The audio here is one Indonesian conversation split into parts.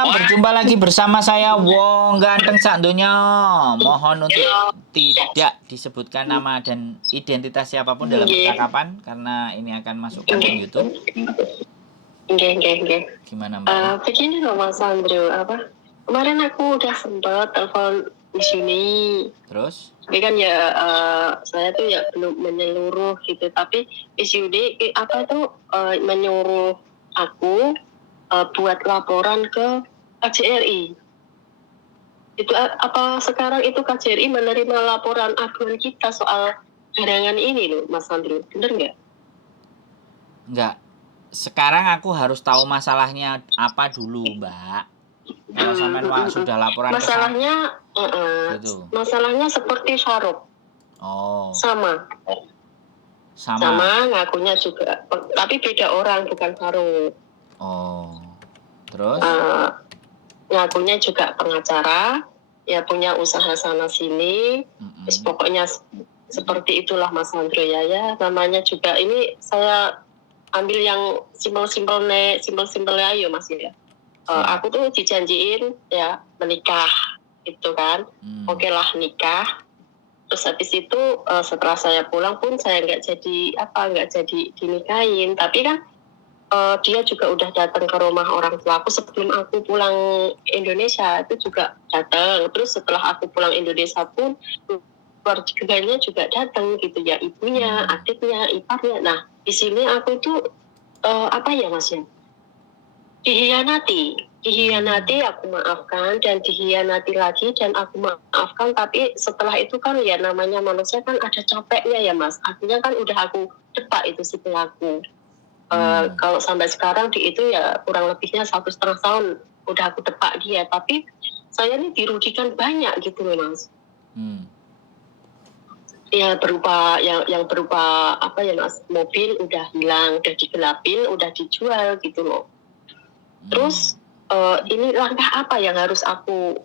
malam, berjumpa lagi bersama saya Wong Ganteng Sak Donya. Mohon untuk tidak disebutkan nama dan identitas siapapun dalam percakapan karena ini akan masuk konten YouTube. Nggih. Gimana Mbak? Begini loh Mas Andrew, kemarin aku udah sempet telepon di sini. Terus? Tapi kan ya saya tuh ya belum menyeluruh gitu. Tapi SUD menyuruh aku buat laporan ke KJRI. Itu apa sekarang itu KJRI menerima laporan aduan kita soal hadangan ini loh Mas Andrew, bener nggak? Enggak. Sekarang aku harus tahu masalahnya apa dulu, Mbak. Kalau sampean sudah laporan masalahnya gitu. Masalahnya seperti Faruk. Oh. Sama ngakunya juga, tapi beda orang, bukan Faruk. Oh. Terus? Ngakunya juga pengacara, ya punya usaha sana sini. Pokoknya seperti itulah Mas Andro ya. Namanya juga ini saya ambil yang simpel aja Mas ya. Aku tuh dijanjiin ya menikah gitu kan. Oke lah nikah. Terus habis itu setelah saya pulang pun saya nggak jadi dinikahin. Tapi kan dia juga udah datang ke rumah orang tua aku sebelum aku pulang Indonesia, itu juga datang. Terus setelah aku pulang Indonesia pun keluarganya juga datang gitu ya, ibunya, adiknya, iparnya. Nah di sini aku tuh Mas ya, dihianati, aku maafkan dan dihianati lagi dan aku maafkan. Tapi setelah itu kan ya namanya manusia kan ada capeknya ya Mas, artinya kan udah aku depak itu si pelaku. Kalau sampai sekarang di itu ya kurang lebihnya 1,5 tahun udah aku depak dia, tapi saya ini dirugikan banyak gitu loh Mas. Ya berupa yang berupa Mas, mobil udah hilang, udah digelapin, udah dijual gitu loh. Terus ini langkah apa yang harus aku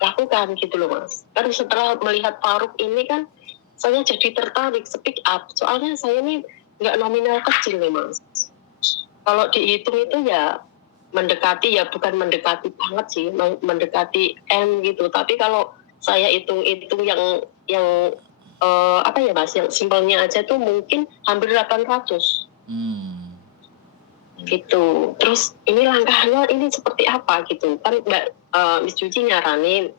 lakukan gitu loh Mas. Kan setelah melihat Faruk ini kan saya jadi tertarik speak up, soalnya saya ini nggak nominal kecil nih Mas. Kalau dihitung itu ya mendekati, ya bukan mendekati banget sih, mendekati M gitu. Tapi kalau saya hitung yang Mas, yang simpelnya aja tuh mungkin hampir 800. Gitu. Terus ini langkahnya ini seperti apa gitu kan Mbak Miss Juji nyaranin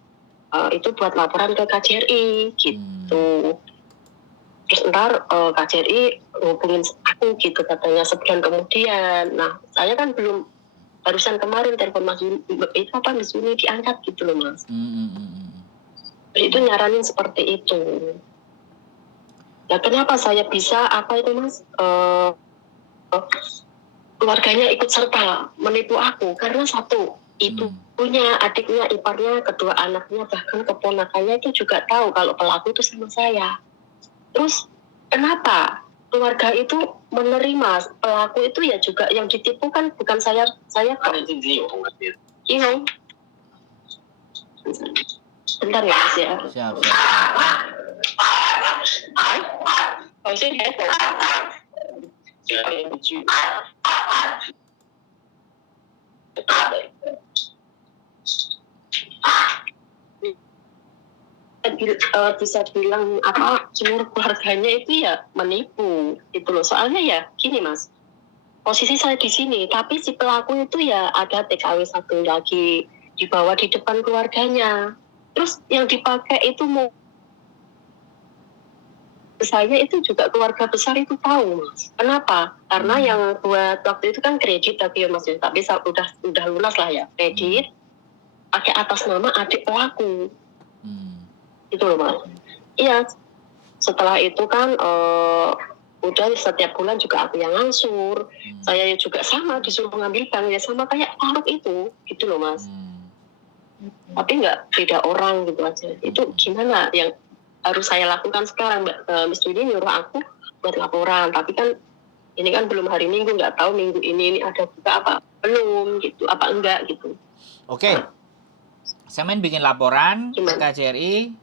itu buat laporan ke KJRI gitu. Terus ntar KJRI hubungin aku gitu katanya sebulan kemudian. Nah saya kan belum, barusan kemarin telepon Mas Juni, itu Miss Juni diangkat gitu loh Mas. Terus itu nyaranin seperti itu. Nah kenapa saya bisa Mas keluarganya ikut serta menipu aku? Karena satu, ibunya, adiknya, iparnya, kedua anaknya, bahkan keponakannya itu juga tahu kalau pelaku itu sama saya. Terus kenapa keluarga itu menerima pelaku itu? Ya juga yang ditipu kan bukan saya kok. Iya. Bentar ya Mas ya. Siap. Bisa bilang seluruh keluarganya itu ya menipu gitu loh. Soalnya ya gini Mas, posisi saya di sini, tapi si pelaku itu ya ada TKW satu lagi dibawa di depan keluarganya. Terus yang dipakai itu mau saya itu juga keluarga besar itu tahu Mas. Kenapa? Karena yang buat waktu itu kan kredit tapi ya Mas, tapi udah lunas lah ya, kredit pakai atas nama adik pelaku. Itu loh Mas. Iya. Setelah itu kan udah setiap bulan juga aku yang ngangsur. Saya juga sama disuruh mengambil bank ya sama kayak Faruk itu gitu loh Mas. Tapi nggak beda orang gitu aja. Itu gimana yang harus saya lakukan sekarang Mbak? Miss Juni nyuruh aku buat laporan, tapi kan ini kan belum hari Minggu, nggak tahu minggu ini ada buka apa belum gitu, apa enggak gitu. Oke. Saya main bikin laporan ke KJRI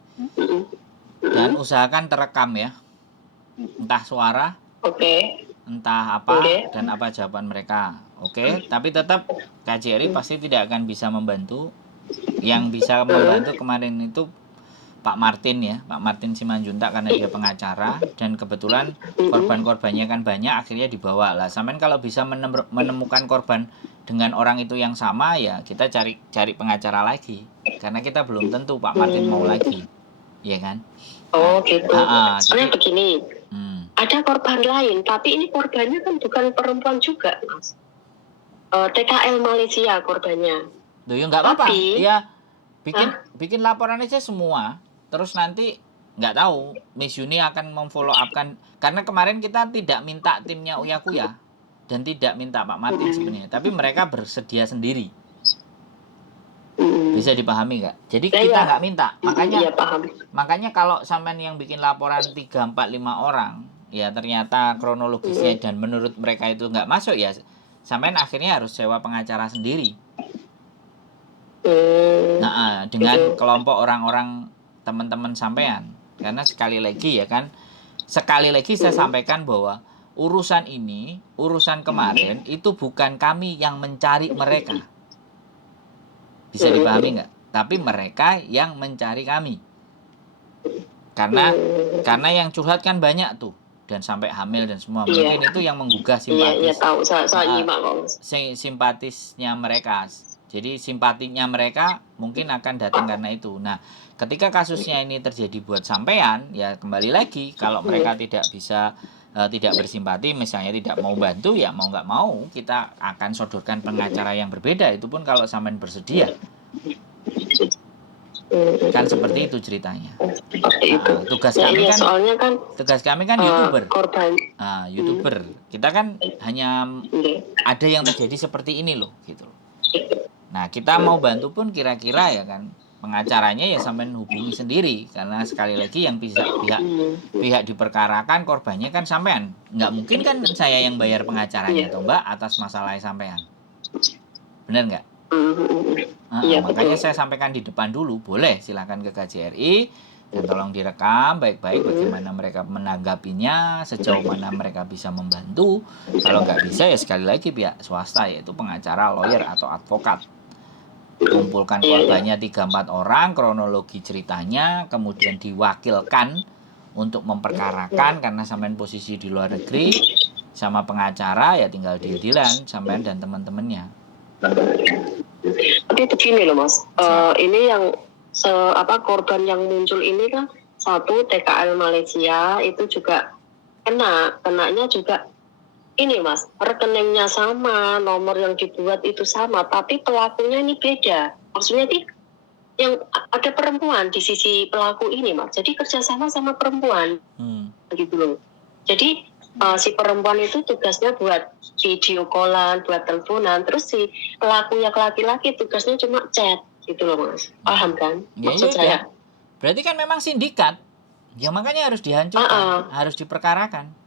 dan usahakan terekam ya, entah suara, entah apa dan apa jawaban mereka. Oke, tapi tetap KJRI pasti tidak akan bisa membantu. Yang bisa membantu kemarin itu Pak Martin ya, Pak Martin Simanjuntak, karena dia pengacara dan kebetulan korban-korbannya kan banyak, akhirnya dibawa lah. Sampean kalau bisa menemukan korban dengan orang itu yang sama, ya kita cari pengacara lagi, karena kita belum tentu Pak Martin mau lagi, ya kan? Oh gitu. Soalnya Jadi begini, ada korban lain, tapi ini korbannya kan bukan perempuan juga, Mas. TKL Malaysia korbannya. Tuh ya nggak apa-apa, Tapi, ya bikin laporan aja semua, terus nanti nggak tahu Miss Yuni akan memfollow up kan, karena kemarin kita tidak minta timnya Uya Kuya dan tidak minta Pak Martin sebenarnya, tapi mereka bersedia sendiri. Bisa dipahami nggak? Jadi kita nggak minta, makanya kalau sampean yang bikin laporan 3, 4, 5 orang, ya ternyata kronologisnya dan menurut mereka itu nggak masuk, ya sampean akhirnya harus sewa pengacara sendiri. Nah, dengan kelompok orang-orang teman-teman sampean, karena sekali lagi saya sampaikan bahwa urusan kemarin itu bukan kami yang mencari mereka, bisa dipahami nggak? Tapi mereka yang mencari kami, karena yang curhat kan banyak tuh, dan sampai hamil dan semua, mungkin itu yang menggugah simpatisnya mereka. Jadi simpatinya mereka mungkin akan datang karena itu. Nah, ketika kasusnya ini terjadi buat sampean, ya kembali lagi, kalau mereka tidak bersimpati, misalnya tidak mau bantu, ya mau nggak mau kita akan sodorkan pengacara yang berbeda, itu pun kalau sampean bersedia. Kan seperti itu ceritanya. Tugas kami kan YouTuber. YouTuber. Kita kan hanya ada yang terjadi seperti ini loh, gitu. Nah, kita mau bantu pun kira-kira ya kan, pengacaranya ya sampean hubungi sendiri, karena sekali lagi yang pihak diperkarakan korbannya kan sampean. Nggak mungkin kan saya yang bayar pengacaranya toh Mbak atas masalah sampean. Benar nggak? Makanya saya sampaikan di depan dulu, boleh silakan ke KJRI dan tolong direkam baik-baik bagaimana mereka menanggapinya, sejauh mana mereka bisa membantu. Kalau nggak bisa ya sekali lagi pihak swasta, yaitu pengacara, lawyer atau advokat, kumpulkan korbannya 3-4 orang, kronologi ceritanya, kemudian diwakilkan untuk memperkarakan, karena sampean posisi di luar negeri, sama pengacara ya tinggal deal-dealan sampean dan teman-temannya. Tapi begini loh Mas, ini yang korban yang muncul ini kan satu TKL Malaysia itu juga kenanya juga ini Mas, rekeningnya sama, nomor yang dibuat itu sama, tapi pelakunya ini beda. Maksudnya yang ada perempuan di sisi pelaku ini Mas, jadi kerjasama sama perempuan, gitu loh. Jadi si perempuan itu tugasnya buat video callan, buat teleponan, terus si pelakunya laki-laki tugasnya cuma chat, gitu loh Mas. Paham kan maksud saya? Berarti kan memang sindikat, ya makanya harus dihancurkan, harus diperkarakan.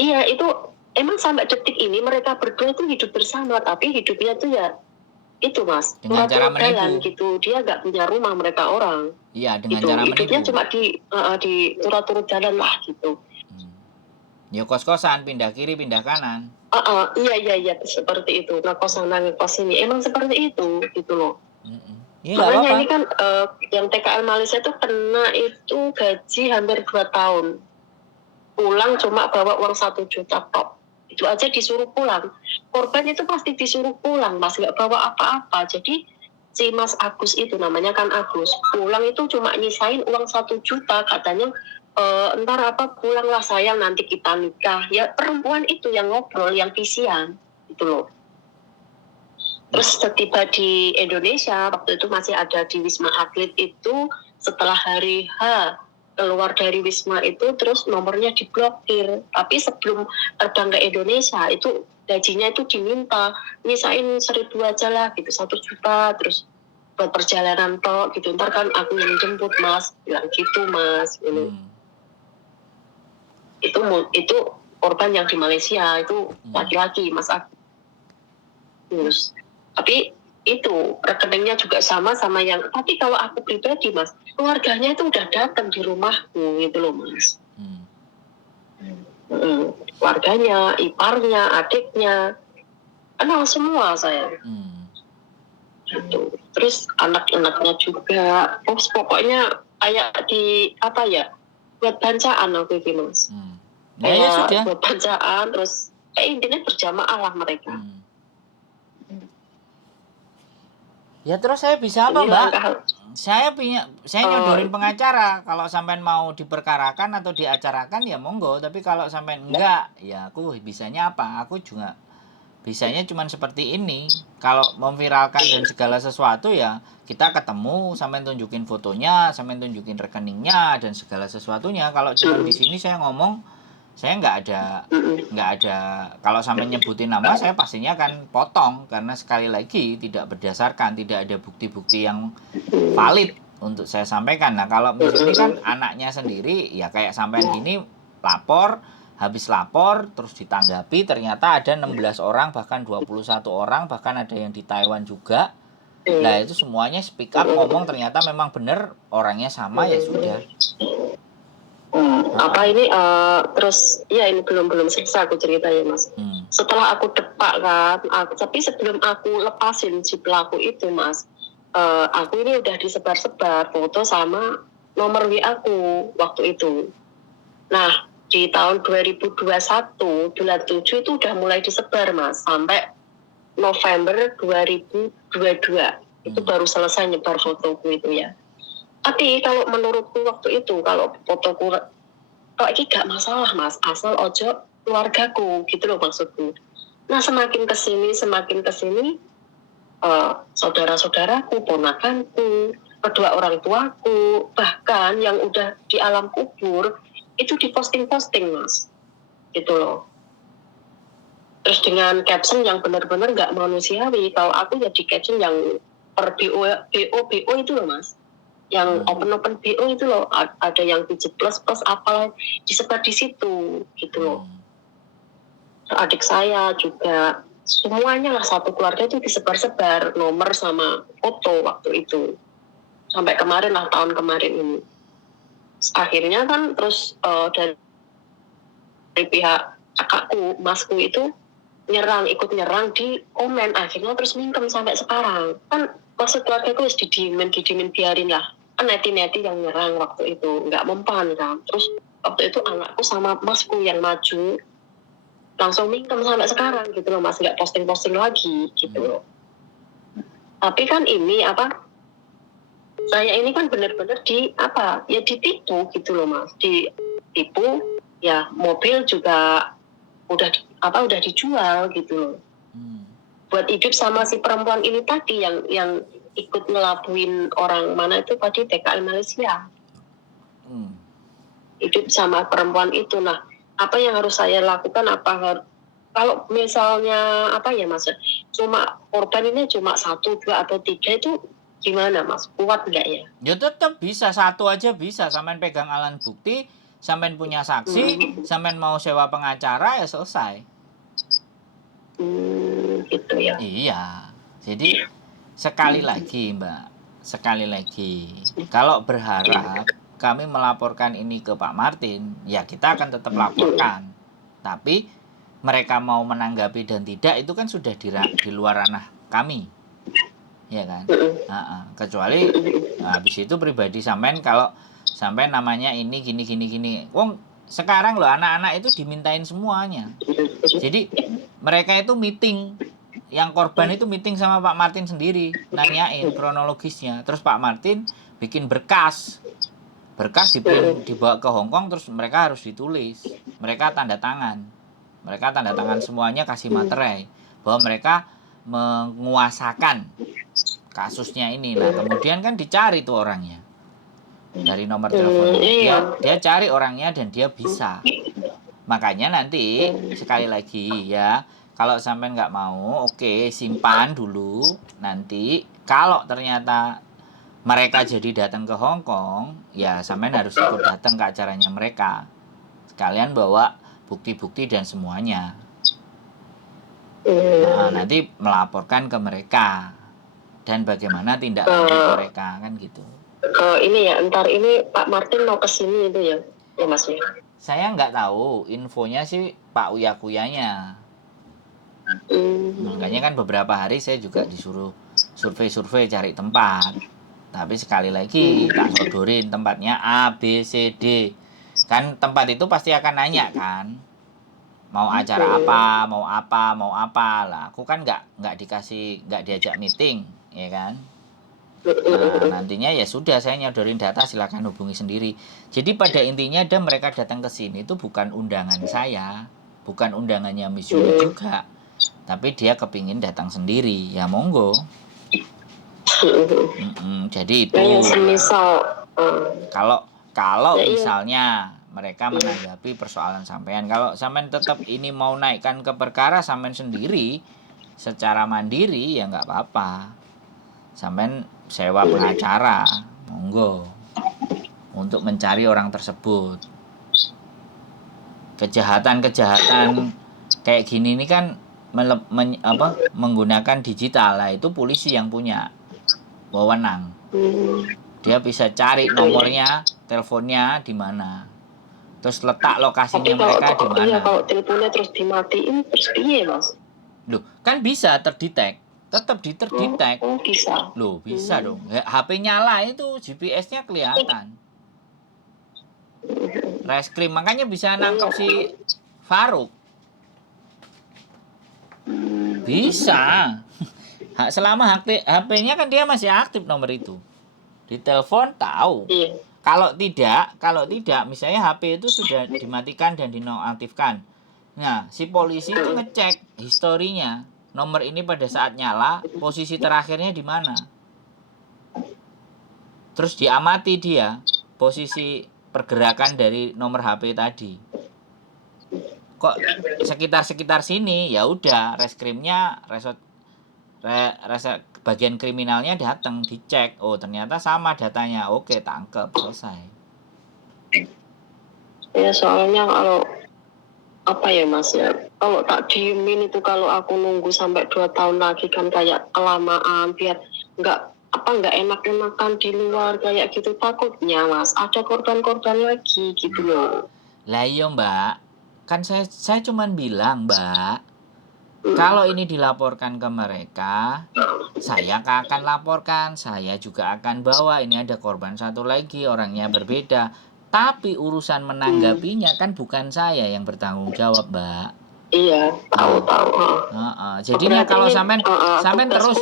Iya, itu emang sampai detik ini mereka berdua itu hidup bersama, tapi hidupnya tuh ya itu Mas, dengan cara menipu gitu. Dia nggak punya rumah, mereka orang. Iya, dengan cara menipu. Hidupnya cuma di turut-turut jalan lah gitu. Ya kos-kosan, pindah kiri, pindah kanan. Iya, seperti itu. Ngekos sana, ngekos sini. Emang seperti itu, gitu loh. Ya, makanya ini kan yang TKL Malaysia tuh kena itu gaji hampir 2 tahun. Pulang cuma bawa uang 1 juta tok. Itu aja disuruh pulang. Korban itu pasti disuruh pulang, Mas, nggak bawa apa-apa. Jadi si Mas Agus itu, namanya kan Agus, pulang itu cuma nyisain uang 1 juta, katanya entar pulanglah sayang, nanti kita nikah. Ya perempuan itu yang ngobrol, yang visian gitu loh. Terus setiba di Indonesia, waktu itu masih ada di Wisma Atlet itu, setelah hari H keluar dari Wisma itu, terus nomornya diblokir. Tapi sebelum terbang ke Indonesia itu gajinya itu diminta nyisain 1.000 aja lah gitu, 1 juta, terus buat perjalanan tok gitu, ntar kan aku yang jemput Mas, bilang gitu Mas. Itu korban yang di Malaysia itu laki-laki Mas Agus. Tapi itu rekeningnya juga sama yang, tapi kalau aku pribadi Mas, keluarganya itu udah datang di rumahku gitu loh Mas. Keluarganya, iparnya, adiknya, kenal semua saya. Gitu. Terus anak-anaknya juga, pokoknya kayak di apa ya, buat bacaan aku ini Mas. Ya sudah. Buat bacaan, terus intinya berjamaah lah mereka. Ya terus saya bisa apa Mbak? Saya nyodorin pengacara. Kalau sampean mau diperkarakan atau diacarakan ya monggo. Tapi kalau sampean enggak, ya aku bisanya apa? Aku juga bisanya cuman seperti ini. Kalau memviralkan dan segala sesuatu ya kita ketemu, sampean tunjukin fotonya, sampean tunjukin rekeningnya dan segala sesuatunya. Kalau cuman di sini saya ngomong, saya nggak ada kalau sampai nyebutin nama saya pastinya akan potong karena sekali lagi tidak berdasarkan, tidak ada bukti-bukti yang valid untuk saya sampaikan. Nah kalau di sini kan anaknya sendiri ya kayak sampean gini lapor, habis lapor terus ditanggapi ternyata ada 16 orang bahkan 21 orang bahkan ada yang di Taiwan juga. Nah itu semuanya speak up ngomong ternyata memang benar orangnya sama ya sudah. Apa ini terus ya ini belum selesai aku cerita ya Mas. Setelah aku depak kan, tapi sebelum aku lepasin si pelaku itu Mas, aku ini udah disebar-sebar foto sama nomor WA aku waktu itu. Nah di tahun 2021 bulan 7 itu udah mulai disebar Mas sampai November 2022 itu baru selesai nyebar fotoku itu ya. Tapi kalau menurutku waktu itu kalau fotoku kok ini gak masalah Mas, asal ojo keluargaku gitu loh maksudku. Nah semakin kesini saudara-saudaraku, ponakanku, kedua orang tuaku, bahkan yang udah di alam kubur itu diposting-posting Mas, gitu loh. Terus dengan caption yang benar-benar gak manusiawi. Kalau aku ya di caption yang per BO itu loh Mas, yang open BO itu loh, ada yang pijat plus apalah disebar di situ gitu loh. Adik saya juga semuanya lah satu keluarga itu disebar-sebar nomor sama foto waktu itu sampai kemarin lah tahun kemarin ini. Akhirnya kan terus dari pihak kakakku masku itu ikut nyerang di komen, akhirnya terus mingkem sampai sekarang kan. Maksud keluarga itu harus didiemin biarin lah. Neti-neti yang nyerang waktu itu nggak mempan kan. Terus waktu itu anakku sama masku yang maju langsung mingkem sampai sekarang gitu loh Mas, nggak posting lagi gitu loh. Tapi kan ini saya ini kan benar-benar ditipu gitu loh Mas, ditipu ya. Mobil juga udah dijual gitu loh buat hidup sama si perempuan ini tadi yang ikut ngelabuin orang mana itu tadi TKI Malaysia. Hidup sama perempuan itu. Nah, apa yang harus saya lakukan? Kalau misalnya Mas, cuma korban ini cuma 1, 2 atau 3 itu gimana Mas? Kuat nggak ya? Ya tetap bisa, 1 aja bisa. Sampean pegang alat bukti, sampean punya saksi, sampean mau sewa pengacara ya selesai. Gitu ya. Iya. Jadi sekali lagi Mbak, kalau berharap kami melaporkan ini ke Pak Martin, ya kita akan tetap laporkan. Tapi mereka mau menanggapi dan tidak itu kan sudah di luar ranah kami. Ya kan? Kecuali habis itu pribadi sampean kalau sampean namanya ini gini. Wong sekarang loh anak-anak itu dimintain semuanya. Jadi mereka itu meeting, yang korban itu meeting sama Pak Martin sendiri, nanyain kronologisnya. Terus Pak Martin bikin berkas dibawa ke Hong Kong, terus mereka harus ditulis, mereka tanda tangan semuanya, kasih materai bahwa mereka menguasakan kasusnya ini. Nah kemudian kan dicari tuh orangnya dari nomor teleponnya, dia cari orangnya dan dia bisa. Makanya nanti sekali lagi ya, kalau sampai nggak mau, oke, simpan dulu. Nanti kalau ternyata mereka jadi datang ke Hong Kong, ya sampean harus ikut datang ke acaranya mereka. Sekalian bawa bukti-bukti dan semuanya. Nah, nanti melaporkan ke mereka dan bagaimana tindak lanjut mereka kan gitu. Ini ya, ntar ini Pak Martin mau kesini itu ya Mas ya. Saya nggak tahu, infonya sih Pak Uya-Kuyanya. Makanya kan beberapa hari saya juga disuruh survei-survei cari tempat. Tapi sekali lagi tak sodorin tempatnya A, B, C, D. Kan tempat itu pasti akan nanya kan, mau acara apa, mau apa, mau apa lah. Aku kan nggak dikasih, nggak diajak meeting, ya kan. Nah, nantinya ya sudah saya nyodorin data, silakan hubungi sendiri. Jadi pada intinya mereka datang ke sini itu bukan undangan saya, bukan undangannya Miss Yuni juga, tapi dia kepingin datang sendiri, ya monggo. Jadi itu Nah, semisal kalau misalnya mereka menanggapi persoalan sampean, kalau sampean tetap ini mau naikkan ke perkara sampean sendiri secara mandiri ya nggak apa-apa, sampean sewa pengacara, monggo, untuk mencari orang tersebut. Kejahatan kayak gini ini kan menggunakan digital lah, itu polisi yang punya wewenang. Dia bisa cari nomornya, teleponnya di mana, terus letak lokasinya mereka di mana. Iya, kalau teleponnya terus dimatiin terus piye, Mas? Loh, kan bisa terdetek, tetap terdetek. Oh, bisa. Loh, bisa dong. HP nyala itu GPS-nya kelihatan. Reskrim makanya bisa nangkep si Faruk. Bisa. Selama HP-nya kan dia masih aktif nomor itu. Ditelepon tahu. Kalau tidak misalnya HP itu sudah dimatikan dan dinonaktifkan. Nah, si polisi itu ngecek historinya. Nomor ini pada saat nyala, posisi terakhirnya di mana? Terus diamati dia posisi pergerakan dari nomor HP tadi. Kok sekitar sini, ya udah reskrimnya, bagian kriminalnya datang dicek, oh ternyata sama datanya, oke tangkep, selesai. Ya soalnya kalau apa ya Mas ya, kalau tak diemin itu, kalau aku nunggu sampai 2 tahun lagi kan kayak kelamaan, biar nggak enak-enakan di luar kayak gitu, takutnya Mas ada korban-korban lagi gitu loh. Lah iya Mbak, kan saya cuman bilang Mbak, kalau ini dilaporkan ke mereka, saya akan laporkan, saya juga akan bawa, ini ada korban satu lagi, orangnya berbeda. Tapi urusan menanggapinya kan bukan saya yang bertanggung jawab, Mbak. Iya, tahu. Jadinya kalau sampean terus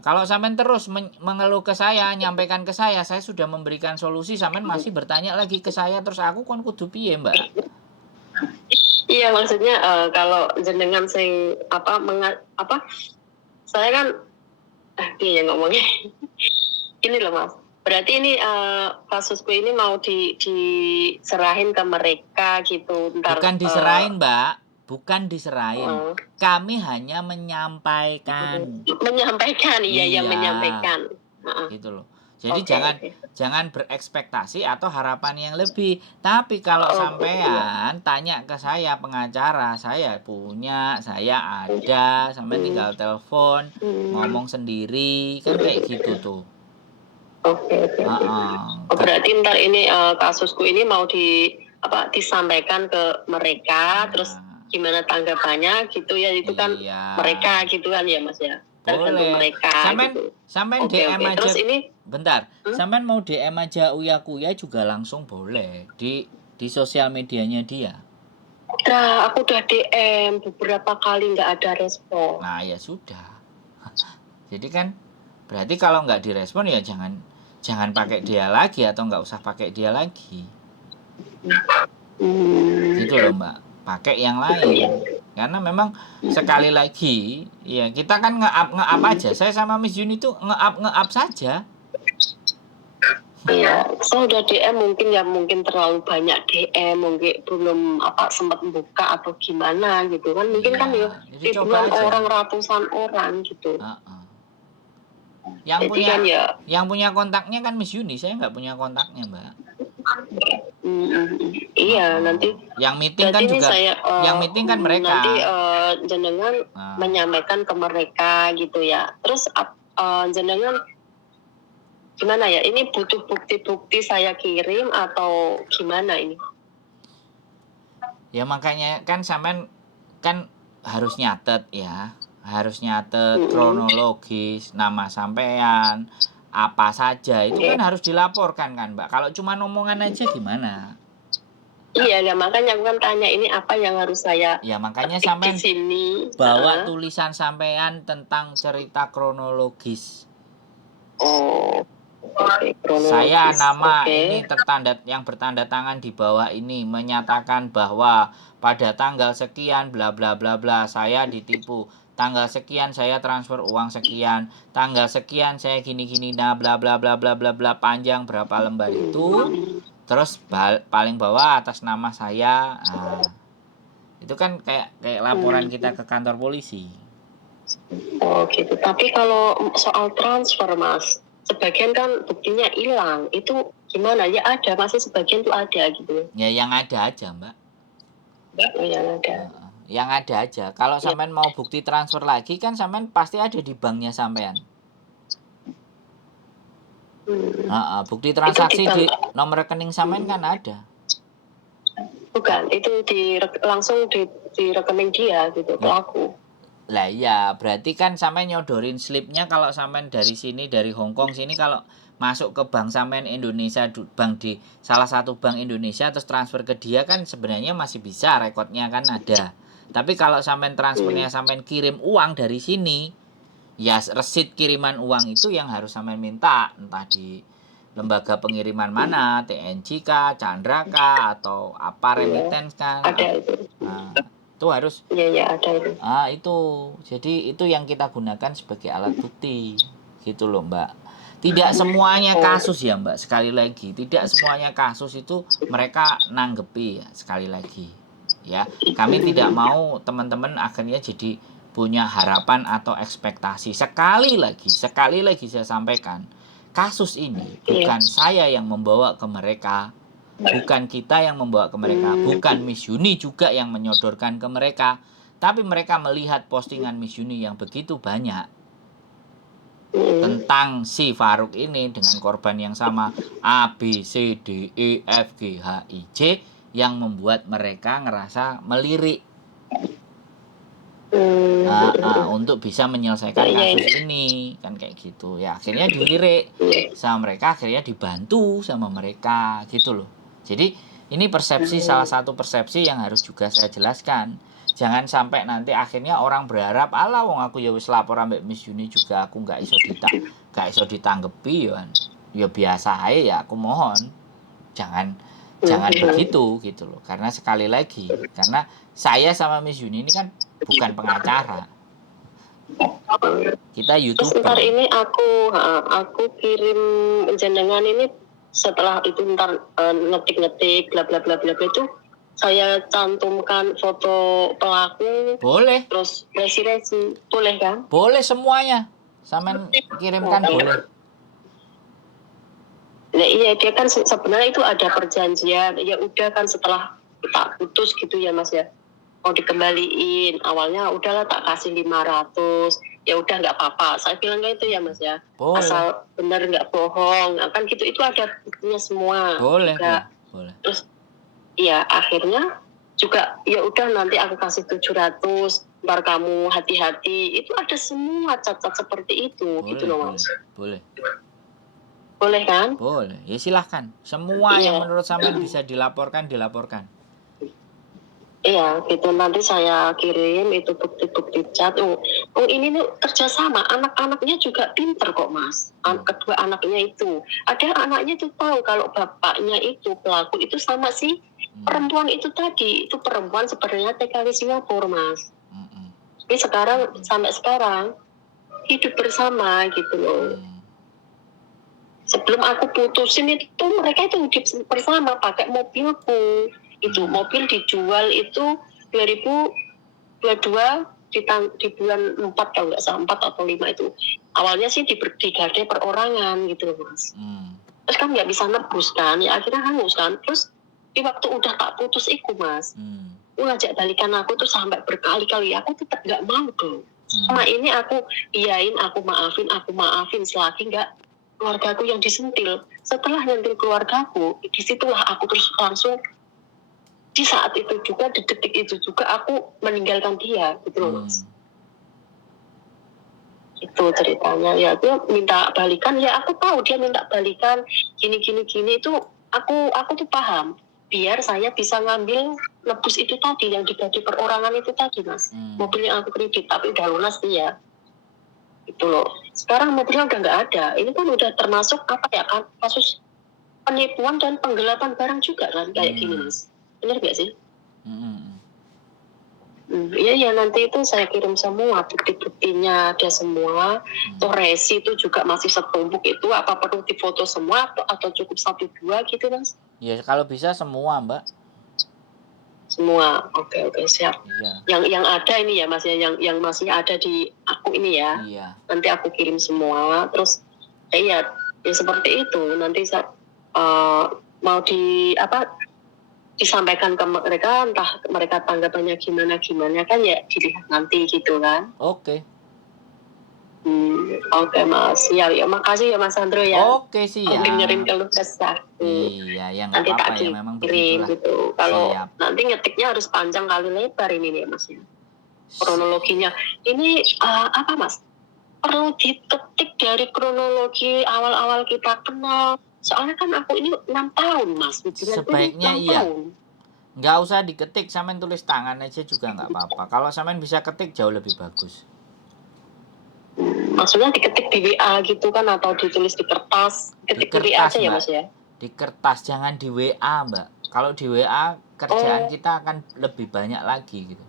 kalau sampean terus mengeluh ke saya, nyampaikan ke saya sudah memberikan solusi, sampean masih bertanya lagi ke saya, terus aku kan kudu piye, Mbak? Iya, maksudnya kalau jenengan sing saya kan dia ngomongnya ini loh Mas. Berarti ini kasusku ini mau diserahin ke mereka gitu. Bukan diserahin, Mbak. Bukan diserahin. Kami hanya menyampaikan. Iya, menyampaikan. Gitu loh. Jadi jangan berekspektasi atau harapan yang lebih. Tapi kalau sampean tanya ke saya pengacara, saya punya, saya ada, sampean tinggal telepon, ngomong sendiri, kan kayak gitu tuh. Oke. Berarti ntar ini kasusku ini mau disampaikan ke mereka, terus gimana tanggapannya gitu ya, itu kan mereka gitu kan ya Mas ya. Boleh. Mereka sampean DM aja. Terus ini bentar. Sampean mau DM aja Uya Kuya juga langsung boleh di sosial medianya dia. Nah, aku udah DM beberapa kali nggak ada respon. Nah, ya sudah. Jadi kan berarti kalau nggak direspon ya jangan pakai dia lagi, atau nggak usah pakai dia lagi. Gitu loh Mbak. Pakai yang lain. Karena memang sekali lagi ya kita kan nge-up aja. Saya sama Miss Yuni tuh nge-up saja. Iya, saya udah DM, mungkin terlalu banyak DM, mungkin belum sempat buka atau gimana gitu kan. Mungkin kan ya ribuan orang, ratusan orang gitu. Yang punya kontaknya kan Miss Yuni, saya nggak punya kontaknya Mbak. Iya, nanti yang meeting kan juga yang meeting kan mereka. Nanti jenengan menyampaikan ke mereka gitu ya. Terus jenengan gimana ya? Ini butuh bukti-bukti saya kirim atau gimana ini? Ya makanya kan sampean kan harus nyatet ya, harus nyatet kronologis nama sampean apa saja itu kan harus dilaporkan kan Mbak. Kalau cuma omongan aja gimana? Iya, ya makanya aku kan tanya ini apa yang harus saya Ya makanya ketik sampean di sini. bawa tulisan sampean tentang cerita kronologis. Oh, Saya kronologis. nama ini yang bertanda tangan di bawah ini menyatakan bahwa pada tanggal sekian bla bla bla bla saya ditipu. Tanggal sekian saya transfer uang sekian. Tanggal sekian saya gini-gini nah bla bla bla bla bla bla panjang berapa lembar itu. Terus paling bawah atas nama saya. Nah, itu kan kayak laporan kita ke kantor polisi. Oh gitu. Tapi kalau soal transfer Mas, sebagian kan buktinya hilang. Itu gimana? Ya ada, masih sebagian tuh ada gitu. Ya yang ada aja Mbak. Oh, yang ada. Yang ada aja. Kalau sampean mau bukti transfer lagi kan sampean pasti ada di banknya sampean. Bukti transaksi di nomor rekening sampean kan ada. Bukan, itu langsung di rekening dia gitu, pelaku. Lah iya, berarti kan sampean nyodorin slipnya kalau sampean dari sini dari Hong Kong sini kalau masuk ke bank sampean Indonesia bank di salah satu bank Indonesia terus transfer ke dia kan sebenarnya masih bisa rekodnya kan ada. Tapi kalau sampean transfernya sampean kirim uang dari sini, ya resit kiriman uang itu yang harus sampean minta entah di lembaga pengiriman mana, TNC kah, Chandra kah, atau apa remittance kan. Ada itu. Nah, itu harus. Iya, ada itu. Itu. Jadi itu yang kita gunakan sebagai alat bukti. Gitu loh, Mbak. Tidak semuanya kasus ya, Mbak. Sekali lagi, tidak semuanya kasus itu mereka nanggepi ya, sekali lagi. Ya, kami tidak mau teman-teman akhirnya jadi punya harapan atau ekspektasi. Sekali lagi saya sampaikan, kasus ini bukan saya yang membawa ke mereka, bukan kita yang membawa ke mereka, bukan Miss Yuni juga yang menyodorkan ke mereka, tapi mereka melihat postingan Miss Yuni yang begitu banyak tentang si Faruk ini dengan korban yang sama A, B, C, D, E, F, G, H, I, J yang membuat mereka ngerasa melirik untuk bisa menyelesaikan kasus ini kan kayak gitu ya, akhirnya dilirik sama mereka, akhirnya dibantu sama mereka gitu loh. Jadi ini persepsi, salah satu persepsi yang harus juga saya jelaskan. Jangan sampai nanti akhirnya orang berharap ala wong aku ya wis lapor ambek Miss Yuni juga aku nggak iso ditanggepi ya biasa aja ya, aku mohon jangan begitu gitu loh. Karena sekali lagi, karena saya sama Miss Yuni ini kan bukan pengacara, kita YouTuber. Ntar ini aku kirim jenengan ini setelah itu ntar ngetik bla bla bla bla itu saya cantumkan foto pelaku. Boleh. Terus resi boleh kan? Boleh semuanya. Sampean kirimkan boleh. Nah iya, dia kan sebenarnya itu ada perjanjian. Ya udah kan setelah tak putus gitu ya Mas ya. Mau dikembaliin, awalnya udahlah tak kasih 500, ya udah nggak apa-apa. Saya bilang kayak itu ya Mas ya. Boleh. Asal benar nggak bohong. Nah, kan gitu, itu ada buktinya semua. Boleh. Terus ya akhirnya juga ya udah nanti aku kasih 700, ntar kamu hati-hati. Itu ada semua cacat seperti itu. Boleh, gitu loh Mas. Boleh kan? Boleh. Ya silahkan. Semua yang menurut sampean bisa dilaporkan. Iya, gitu nanti saya kirim itu bukti-bukti cat. Ini nih kerjasama, anak-anaknya juga pinter kok Mas. Kedua anaknya itu, ada anaknya itu tahu kalau bapaknya itu pelaku itu sama si perempuan itu tadi. Itu perempuan sebenarnya TKW Singapura Mas. Tapi sampai sekarang hidup bersama gitu loh. Sebelum aku putusin itu mereka itu hidup bersama pakai mobilku. Itu mobil dijual itu 2022 di bulan 4 kalau nggak salah, 4 atau 5 itu. Awalnya sih digade perorangan gitu loh Mas. Terus kan nggak bisa nebus kan, ya akhirnya hangus kan. Terus di waktu udah tak putus itu Mas, ngajak balikan aku tuh sampai berkali-kali, aku tetap nggak mau dong. Sama ini aku iyain, aku maafin selagi nggak keluargaku yang disentil. Setelah nyentil keluargaku, disitulah aku terus langsung di saat itu juga, di detik itu juga aku meninggalkan dia gitu loh Mas. Itu ceritanya. Ya dia minta balikan, ya aku tahu dia minta balikan gini itu aku tuh paham biar saya bisa ngambil nebus itu tadi yang dibagi perorangan itu tadi Mas. Mobil yang aku kredit tapi udah lunas nih ya. Itu loh. Sekarang mobilnya udah nggak ada. Ini kan udah termasuk apa ya kan, kasus penipuan dan penggelapan barang juga kan kayak gini Mas. Benar nggak sih? Iya ya, nanti itu saya kirim semua bukti-buktinya, ada semua. Tuh resi itu juga masih setumpuk itu, apa perlu difoto semua atau cukup 1-2 gitu Mas? Ya kalau bisa semua Mbak. Semua, oke siap. Iya. Yang ada ini ya Mas ya, yang masih ada di aku ini ya. Iya. Nanti aku kirim semua, terus ya seperti itu. Nanti saya mau disampaikan ke mereka, entah mereka tanggapannya gimana kan ya dilihat nanti gitu kan. Oke. Oke Mas, ya makasih ya Mas Sandro ya. Oke siap. Dengerin keluh kesah. Iya, ya nggak nanti apa-apa tak ya, memang kirim begitulah. gitu. Kalau Siap. nanti ngetiknya harus panjang kali lebar ini nih Mas ya. Kronologinya. Ini apa Mas? Perlu diketik dari kronologi awal-awal kita kenal. Soalnya kan aku ini 6 tahun Mas. Sebaiknya iya. Nggak usah diketik, sampean tulis tangan aja juga nggak apa-apa. Kalau sampean bisa ketik jauh lebih bagus. Maksudnya diketik di WA gitu kan, atau ditulis di kertas? Ketik di WA aja ya Mas ya? Di kertas, jangan di WA Mbak. Kalau di WA kerjaan kita akan lebih banyak lagi gitu.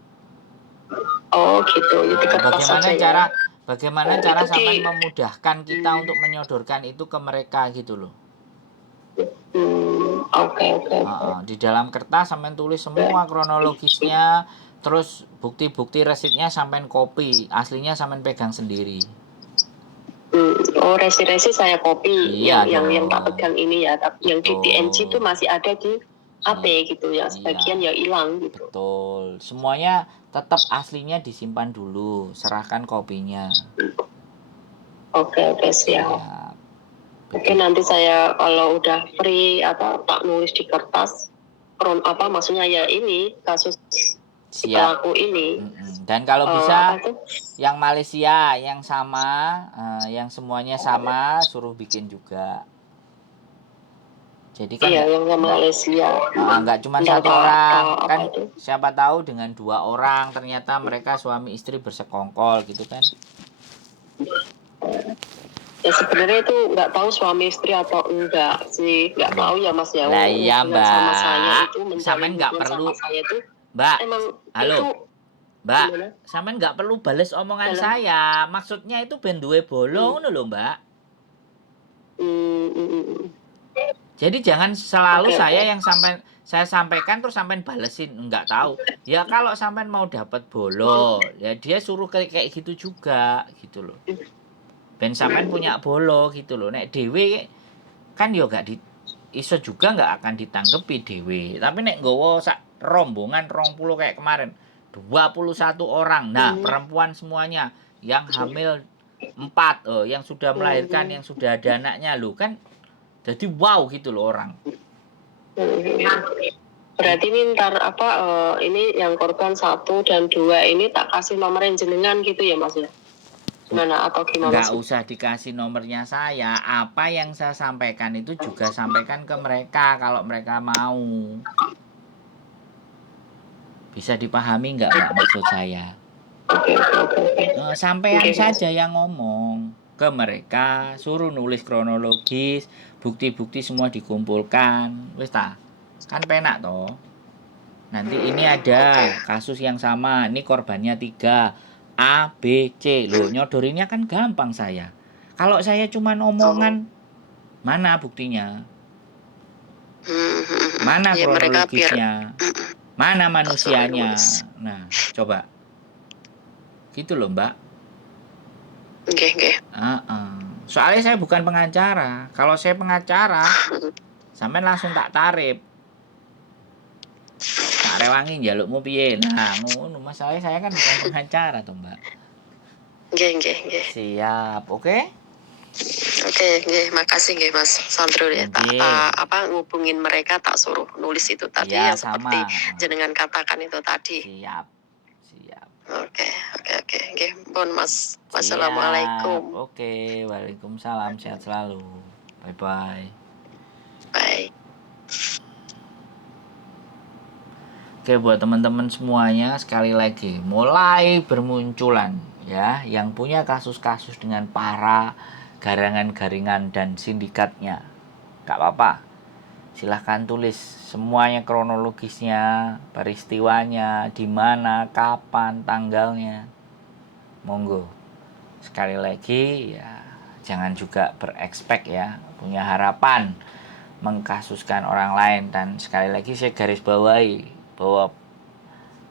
Oh gitu, di kertas aja Bagaimana cara sampean memudahkan kita untuk menyodorkan itu ke mereka gitu loh. Oke. Di dalam kertas sampean tulis semua kronologisnya, terus bukti-bukti resitnya sampean copy, aslinya sampean pegang sendiri. Oh, resi saya copy. Iya yang tak pegang ini ya, tapi yang di TNC itu masih ada di HP gitu ya, sebagian ya hilang gitu. Betul, semuanya tetap aslinya disimpan dulu, serahkan kopinya. Oke siap. Oke, nanti saya kalau udah free tak nulis di kertas maksudnya ya ini kasus pelaku ini. Dan kalau bisa yang Malaysia yang sama, yang semuanya sama, suruh bikin juga. Jadi kan yang Malaysia nggak cuma satu orang kan, siapa tahu dengan 2 orang ternyata mereka suami istri bersekongkol gitu kan. Ya sebenarnya itu nggak tahu suami istri atau enggak sih, nggak tahu ya Mas ya. Lah iya Mbak, sama saya itu sampean nggak perlu saya itu, Mbak, halo itu, Mbak, sampean nggak perlu bales omongan saya, maksudnya itu ben duwe bolong ngono lho Mbak. Jadi jangan selalu saya yang saya sampaikan terus sampean balesin, enggak tahu. Ya kalau sampean mau dapat bolo, ya dia suruh kayak gitu juga gitu loh. Ben sampean punya bolo gitu loh. Nek dhewe kan yo gak iso juga nggak akan ditanggepi dhewe. Tapi nek nggawa sak rombongan 20 kayak kemarin, 21 orang. Nah, perempuan semuanya, yang hamil 4, yang sudah melahirkan, yang sudah ada anaknya lho kan. Jadi wow gitu loh orang. Berarti ini ntar ini yang korban 1 dan 2 ini tak kasih nomor jenengan gitu ya Mas ya? Gimana atau gimana? Nggak usah dikasih nomornya saya. Apa yang saya sampaikan itu juga sampaikan ke mereka kalau mereka mau. Bisa dipahami nggak Mbak maksud saya? Sampean saja yang ngomong ke mereka, suruh nulis kronologis, bukti-bukti semua dikumpulkan, wis ta? Kan penak toh. Nanti ini ada kasus yang sama, ini korbannya 3, A, B, C. Loh, nyodorinnya kan gampang saya. Kalau saya cuma omongan, mana buktinya? Mana kronologisnya? Mana manusianya? Nah, coba. Gitu loh, Mbak. Oke. Soalnya saya bukan pengacara. Kalau saya pengacara, sampean langsung tak tarif. Tak rewangi njalukmu piye. Nah, ngono. Masalahnya saya kan bukan pengacara toh, Mbak. Nggih. Siap, oke? Oke, nggih, makasih nggih Mas Sandro ya. Tak Nggih. ngubungin mereka, tak suruh nulis itu tadi Ya yang seperti sama. jenengan katakan itu tadi. Siap. Siap. Oke, oke. Nggih, pun Mas. Siap. Wassalamualaikum. Oke, waalaikumsalam. Sehat selalu. Bye-bye. Bye. Oke, buat teman-teman semuanya, sekali lagi mulai bermunculan ya yang punya kasus-kasus dengan para garangan-garingan dan sindikatnya. Gak apa-apa. Silahkan tulis semuanya, kronologisnya, peristiwanya, di mana, kapan, tanggalnya. Monggo. Sekali lagi ya, jangan juga berekspek ya, punya harapan mengkasuskan orang lain. Dan sekali lagi saya garis bawahi bahwa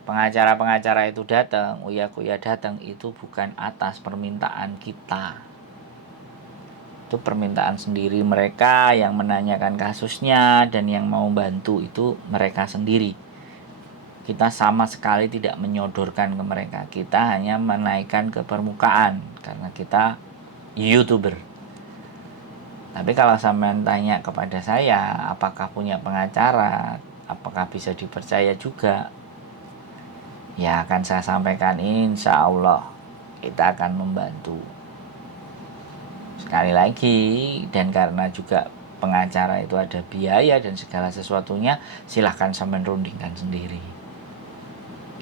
pengacara-pengacara itu datang, uya-kuya datang, itu bukan atas permintaan kita. Itu permintaan sendiri mereka yang menanyakan kasusnya, dan yang mau bantu itu mereka sendiri. Kita sama sekali tidak menyodorkan ke mereka. Kita hanya menaikkan ke permukaan karena kita YouTuber. Tapi kalau sampean tanya kepada saya, apakah punya pengacara, apakah bisa dipercaya juga, ya akan saya sampaikan, insya Allah kita akan membantu. Sekali lagi, dan karena juga pengacara itu ada biaya dan segala sesuatunya, silahkan sampean rundingkan sendiri.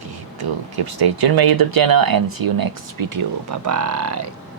Gitu. Keep stay tune my YouTube channel and see you next video. Bye bye.